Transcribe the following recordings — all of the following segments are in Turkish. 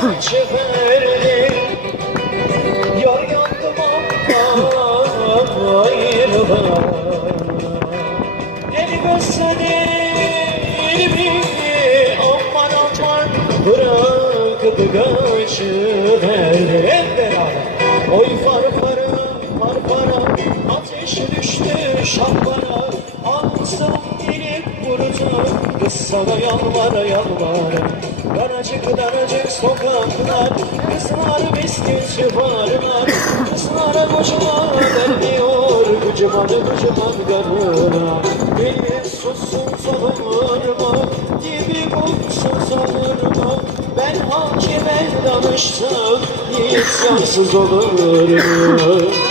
geçiverdi Yar yandım ama ayrılığa El gösterimi aman aman Bırakıp kaçıverdi Hep beraber Oy farfara farfara Ateşi düştü şahbara Ağzım gelip vurdu Kız sana yalvara yalvara Daracık daracık sokaklar. Kızlar miskin süvarlar Kızlara kocaman derdiyor Kocaman kocaman garına Beni sussun savurma Gibi bulsun savurma Ben hakime danışsam İsyansız olur mu?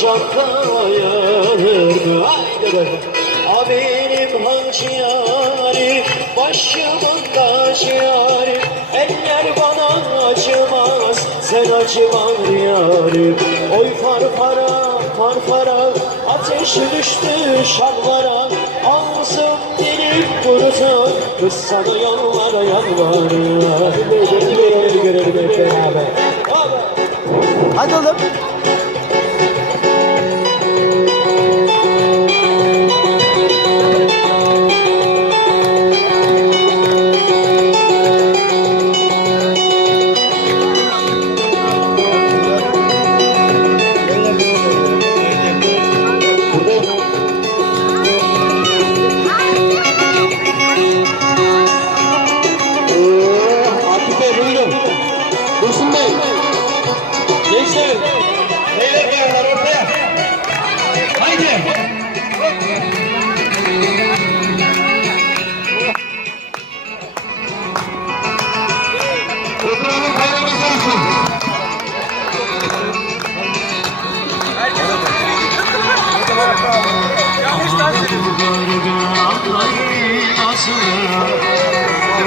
Can dayanır mı Haydi A benim hacı yarim Başımın taşı yarim Eller bana acımaz Sen acıman yarim Oy farfara farfara Ateşi düştü şalvara Ağzım delip kurutu Kız sana beraber Abi. Hadi oğlum.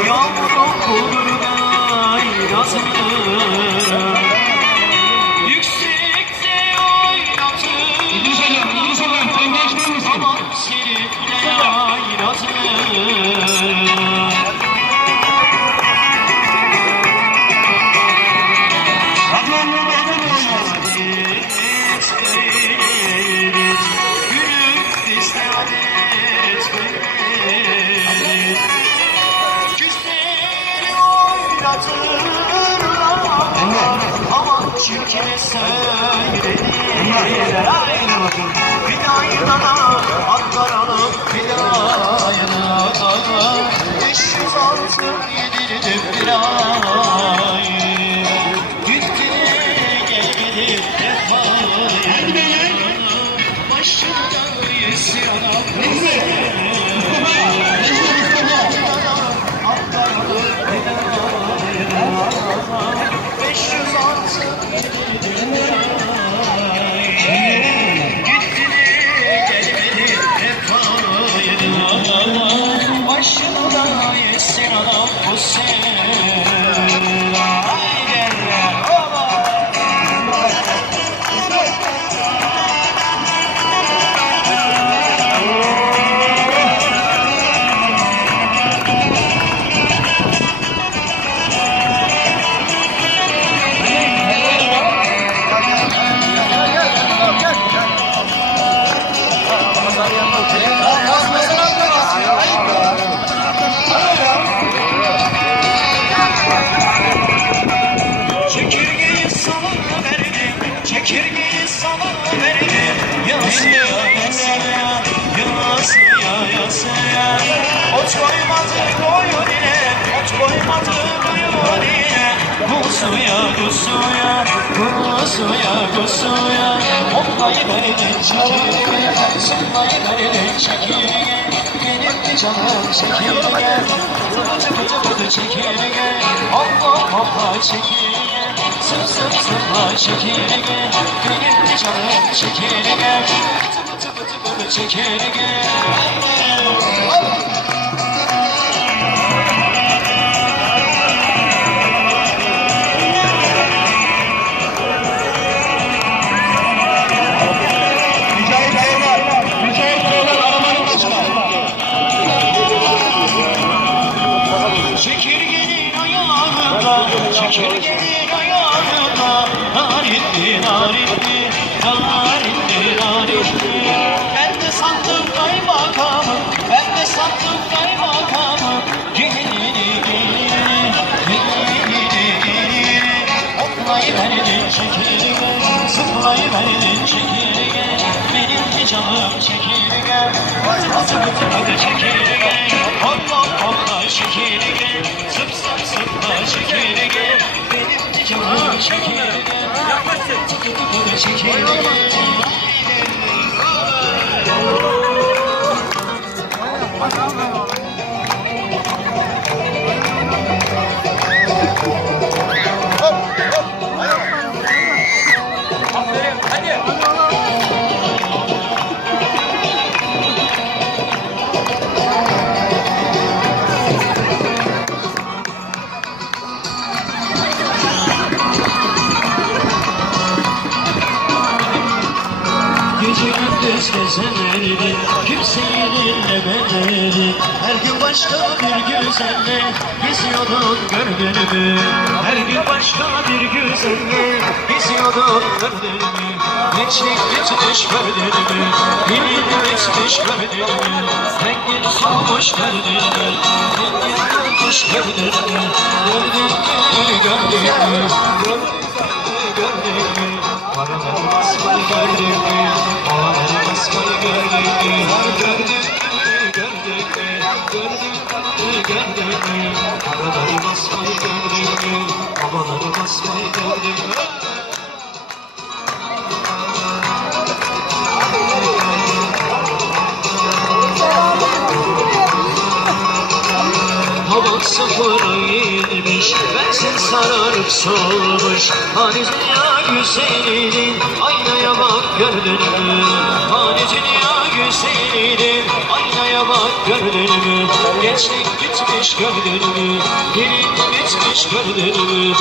Yavrum bulur gayrasını Yüksekte Oh. Bu suya bu suya Hoplayı verin çekirge Zıplayı verin çekirge Benim canım çekirge Zıpı zıpı zıpı çekirge Hopla hopla çekirge Zıp zıp zıpla çekirge Benim canım çekirge Zıpı zıpı zıpı çekirge Çekirgenin ayağında, çekirgenin ayağında Narinli, narinli, narinli, narinli Ben de sandım kaymakamı, ben de sandım kaymakamı Gelini, gelini, gelini, çekirge, zıplayıverdin çekirge canım çekirge, batı batı batı çekirge canım çekirge, batı batı batı çekirge Gece dinlemedi Her gün başka bir güzelle Geziyordun gördün mü Her gün başka bir güzelle Geziyordun gördün mü Gençlik geçmiş gördün mü Dilin geçmiş gördün mü Rengin solmuş gördün mü Rengin dolmuş gördün mü Gördün mü gördün mü Gördün mü gördün mü Paraları mü Paraları basmayı mü Havaları basmayı mü Hava sıfıra inmiş Bensin sararıp solmuş. Hani dünya güzelinin Aynaya bak gördün mü? Hani dünya güzelinin Aynaya bak gördün mü Gençlik gitmiş gördün mü Gelin gitmiş gördün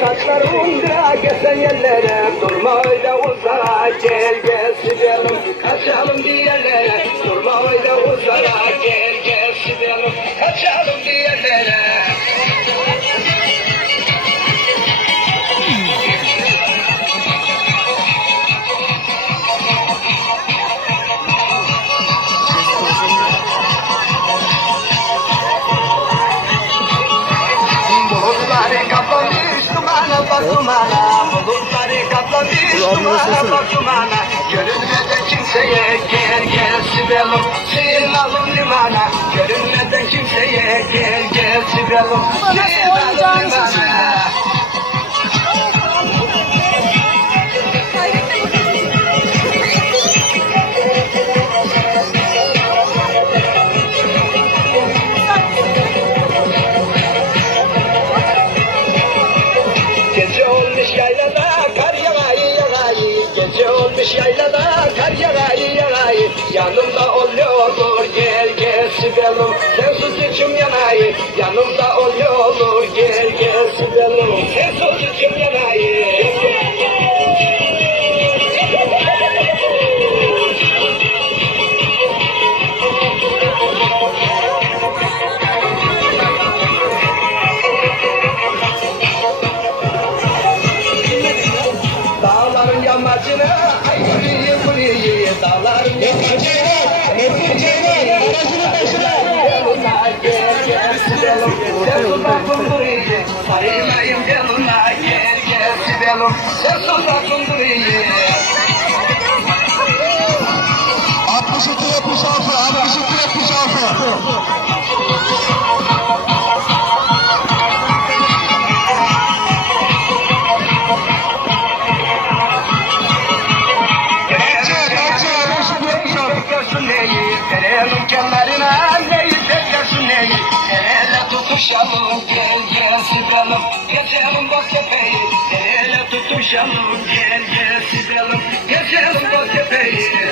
Dalgalasın saçlarım bira geçsen yerlere. Durma öyle uzara gel gel Sibel'im Kaçalım bir yerlere. Durma öyle uzara gel gel Sibel'im Kaçalım Görünmeden kimseye gel gel Sibel'im Sığınalım limana Görünmeden kimseye gel gel Sibel'im Sığınalım limana Gece olmuş yağayı Olmuş yaylada kar yağayı yağayı Yanımda oluyor gel gel Sibel'im Sensiz içim yanayı. Yanımda Sibel'im Sen tutakın duruyor Sarayım yanına gel gel Tutuşalım gel gel Sibel'im Geçelim Boztepe'yi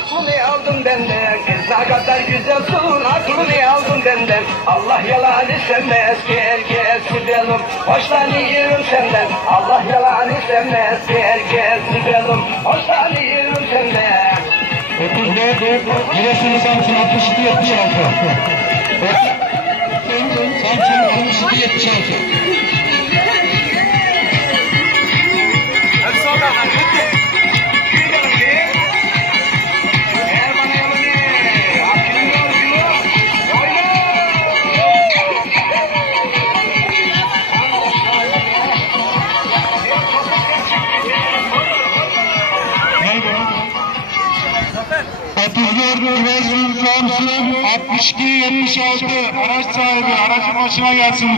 aklını aldın benden? Kız ne kadar güzelsin aklını aldın benden? Allah yalanı sevmez gel gel Sibel'im Hoşlanıyorum senden. Allah yalanı sevmez gel gel Sibel'im Hoşlanıyorum senden 34 Giresun Samsun 62 76 Samsun 62 76 araştırma başına gelsin.